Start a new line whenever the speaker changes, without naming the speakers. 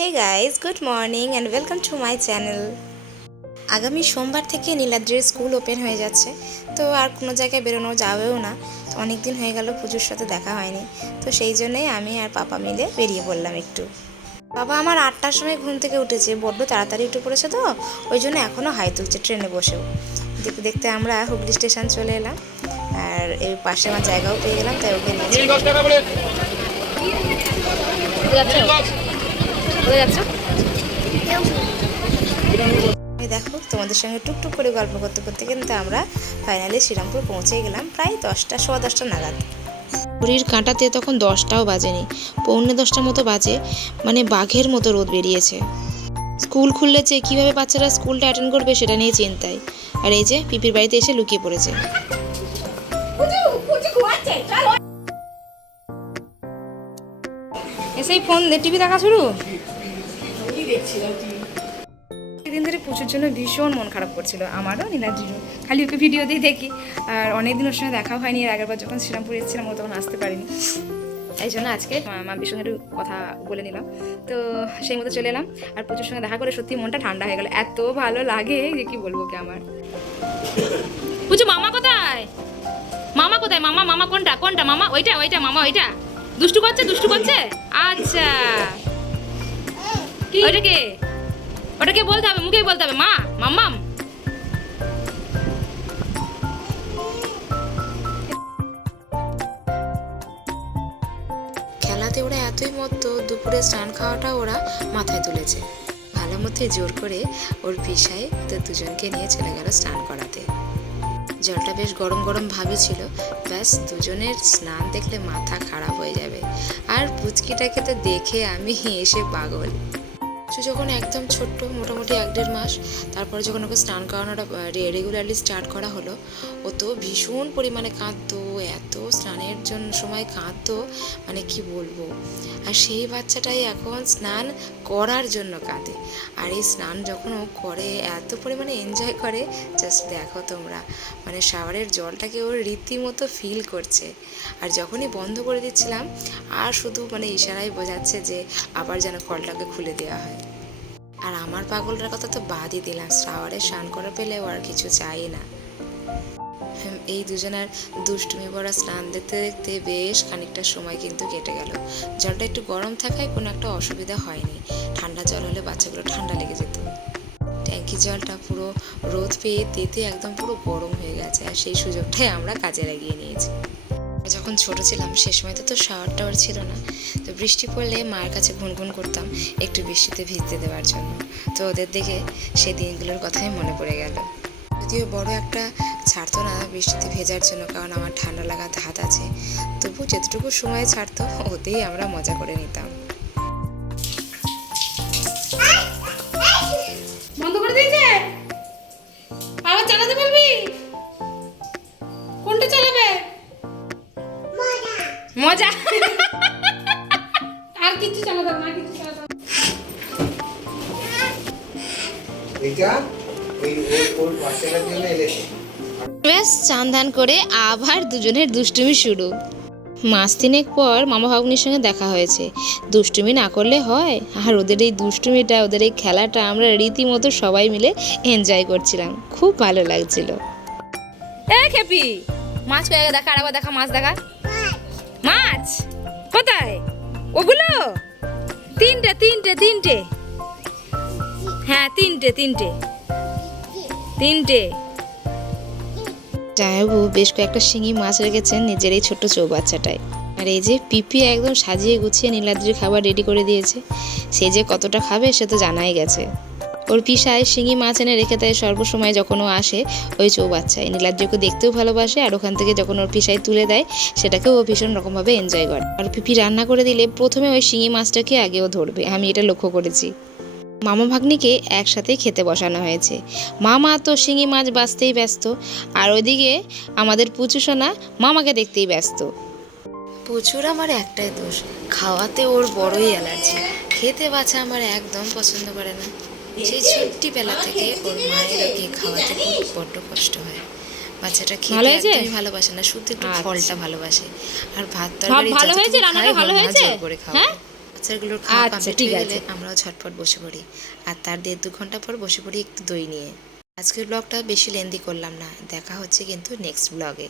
Hey guys good morning and welcome to my channel আগামী সোমবার থেকে নীলাদ্রির স্কুল ওপেন হয়ে যাচ্ছে তো আর কোনো জায়গায় বেরোনো যাবেও না। তো অনেক দিন হয়ে গেল পুজোর সাথে দেখা হয়নি তো সেই জন্যই আমি আর পাপা মিলে বেরিয়ে পড়লাম একটু। বাবা আমার আটটার সময় ঘুম থেকে উঠেছে বড্ড তাড়াতাড়ি উঠে পড়েছে তো ওই জন্য এখনও হাই তুলছে ট্রেনে বসেও। দেখতে দেখতে আমরা হুগলি স্টেশন চলে এলাম আর এই পাশে আমার জায়গাও পেয়ে গেলাম তাই ওকে নিয়েছি তোমাদের সঙ্গে টুকটুক করে গল্প করতে করতে কিন্তু আমরা ফাইনালি শ্রীরামপুর পৌঁছে গেলাম প্রায় দশটা, সোয়া দশটা নাগাদ। ঘড়ির কাঁটাতে তখন দশটাও বাজেনি, পৌনে দশটার মতো বাজে মানে বাঘের মতো রোদ বেরিয়েছে। স্কুল খুললে যে কীভাবে বাচ্চারা স্কুলটা অ্যাটেন্ড করবে সেটা নিয়ে চিন্তায়। আর এই যে, পিপির বাড়িতে এসে লুকিয়ে পড়েছে। এসেই ফোন টিভি দেখা শুরু? দিন ধরে পুজোর জন্য ভীষণ মন খারাপ করছিল আমারও নীলাদ্রিরও খালি ওকে ভিডিও দিয়ে দেখি। আর অনেকদিন ওর সঙ্গে দেখাও হয়নি এর আগেরবার যখন শ্রীরামপুর এসেছিলাম ও তখন আসতে পারিনি। এই জন্য আজকে মাম্পির সঙ্গে একটু কথা বলে নিলাম। তো সেই মতো চলে এলাম আর পুজোর সঙ্গে দেখা করে সত্যি মনটা ঠান্ডা হয়ে গেল। এত ভালো লাগে যে কি বলব কি আমার। পুজো মামা কোথায়? মামা কোথায়? মামা মামা কোনটা? কোনটা? মামা ওইটা ওইটা মামা ওইটা। দুষ্টু করছে দুষ্টু করছে? আচ্ছা। ওইটা কে? ওটাকে বলতে হবে মুখেই বলতে হবে মা মাম্মাম খেলাতে ওরা এতই মত্ত দুপুরে স্নান খাওয়াটা ওরা মাথায় তুলেছে। ভালো মতো জোর করে ওর পিসায় তো দুজনকে নিয়ে চলে গেল স্নান করাতে। জলটা বেশ গরম গরম ভাবি ছিল। ব্যাস, দুজনের স্নান দেখলে মাথা খারাপ হয়ে যাবে। আর পুচকিটাকে তো দেখে আমি এসে পাগল। সে যখন একদম ছোট্ট, মোটামুটি এক দেড় মাস, তারপরে যখন ওকে স্নান করানোটা রেগুলারলি স্টার্ট করা হলো, ও তো ভীষণ পরিমাণে কাঁদতো, এত স্নানের জন্য সময় কাঁদতো মানে কি বলব? আর সেই বাচ্চাটাই এখন স্নান করার জন্য কাঁদে। আর এই স্নান যখন ও করে, এত পরিমাণে এনজয় করে জাস্ট দেখো তোমরা মানে শাওয়ারের জলটাকে ওর রীতিমতো ফিল করছে। আর যখনই বন্ধ করে দিচ্ছিলাম, আর শুধু মানে ইশারাই বোঝাচ্ছে যে আবার যেন কলটাকে খুলে দেওয়া হয়। আর আমার পাগলটার কথা তো বাদই দিলাম। শাওয়ারে স্নান করা পেলেও আর কিছু চাই না। এই দুজনের দুষ্টুমি ভরা স্নান দেখতে দেখতে বেশ খানিকটা সময় কিন্তু কেটে গেল। জলটা একটু গরম থাকায় কোনো একটা অসুবিধা হয়নি। ঠান্ডা জল হলে বাচ্চাগুলো ঠান্ডা লেগে যেত। ট্যাঙ্কি জলটা পুরো রোদ পেয়ে তেতে একদম পুরো গরম হয়ে গেছে। আর সেই সুযোগটাই আমরা কাজে লাগিয়ে নিয়েছি। যখন ছোট ছিলাম, সে সময় তো তো শাওয়ার টাওয়ার ছিল না। তো বৃষ্টি পড়লে মার কাছে গুনগুন করতাম একটু বৃষ্টিতে ভিজতে দেওয়ার জন্য। তো ওদের দেখে সেই দিনগুলোর কথাই মনে পড়ে গেল। যদিও বড় একটা ছাড়তো না বৃষ্টিতে ভেজার জন্য, কারণ আমার ঠান্ডা লাগা ধাত আছে। তবু যেতটুকু সময় ছাড়তো, ওতেই আমরা মজা করে নিতাম।
বন্ধ করে দিয়েছে? আবার চালাতে পারবি
মজা।
আর কিছু হবে না কিছু চালাতে হবে না।
ওই ওর- ওর বাচ্চাটার জন্য এনেছে।
বেশ চান করে আবার দুজনের দুষ্টুমি শুরু। মাস তিনেক পর মামা ভাগ্নির সঙ্গে দেখা হয়েছে। দুষ্টুমি না করলে হয়। আর ওদের এই দুষ্টুমিটা ওদের এই খেলাটা আমরা রীতিমতো সবাই মিলে এনজয় করছিলাম। খুব ভালো লাগছিল। এ খেপি মাছ কয়ে দেখা আর দেখা মাছ দেখা? মাছ? কোথায়? ওগুলো? তিনটে তিনটে তিনটে। হ্যাঁ তিনটে তিনটে। তিনটে। জামাইবাবু বেশ কয়েকটা শিঙি মাছ রেখেছেন নিজের এই ছোট্ট চৌবাচ্চাটায়। আর এই যে পিপি একদম সাজিয়ে গুছিয়ে নীলাদ্রির খাবার রেডি করে দিয়েছে। সে যে কতটা খাবে সে তো জানাই গেছে। ওর পিসায় শিঙি মাছ এনে রেখে দেয় সর্বসময় যখন ও আসে ওই চৌবাচ্চায়। নীলাদ্রিকে দেখতেও ভালোবাসে আর ওখান থেকে যখন ওর পিসায় তুলে দেয়, সেটাকেও ও ভীষণ রকমভাবে এনজয় করে। আর পিপি রান্না করে দিলে প্রথমে ওই শিঙি মাছটাকে আগেও ধরবে। আমি এটা লক্ষ্য করেছি। মামা ভাগ্নিকে একসাথে খেতে বসানো হয়েছে। মামা তো শিঙি মাছ বাঁচতেই ব্যস্ত। আর ওইদিকে আমাদের পুচু সোনা মামাকে দেখতেই ব্যস্ত। পুচুর আমার একটাই দোষ, খাওয়াতে ওর বড়ই অ্যালার্জি। খেতে বাছা আমার একদম পছন্দ করে না। সেই ছোট্টি বেলা থেকে ওর মায়ের ওকে খাওয়াতে খুব বড্ড কষ্ট হয়। বাচ্চাটা খেতে একদমই ভালোবাসে না শুধু একটু
আচ্ছা।
ফলটা ভালোবাসে। আর ভাত তরকারি
ভালো হয়েছে? রান্নাটা ভালো হয়েছে?
করে খাওয়ায়।
হ্যাঁ?
বাচ্চাগুলোর খাওয়া
আচ্ছা,
কমপ্লিট হয়ে গেলে আমরাও ঝটপট বসে পড়ি। আর তার দেড় দু ঘণ্টা পর বসে পড়ি একটু দই নিয়ে। আজকের ব্লগটা বেশি লেন্দি করলাম না। দেখা হচ্ছে কিন্তু নেক্সট ব্লগে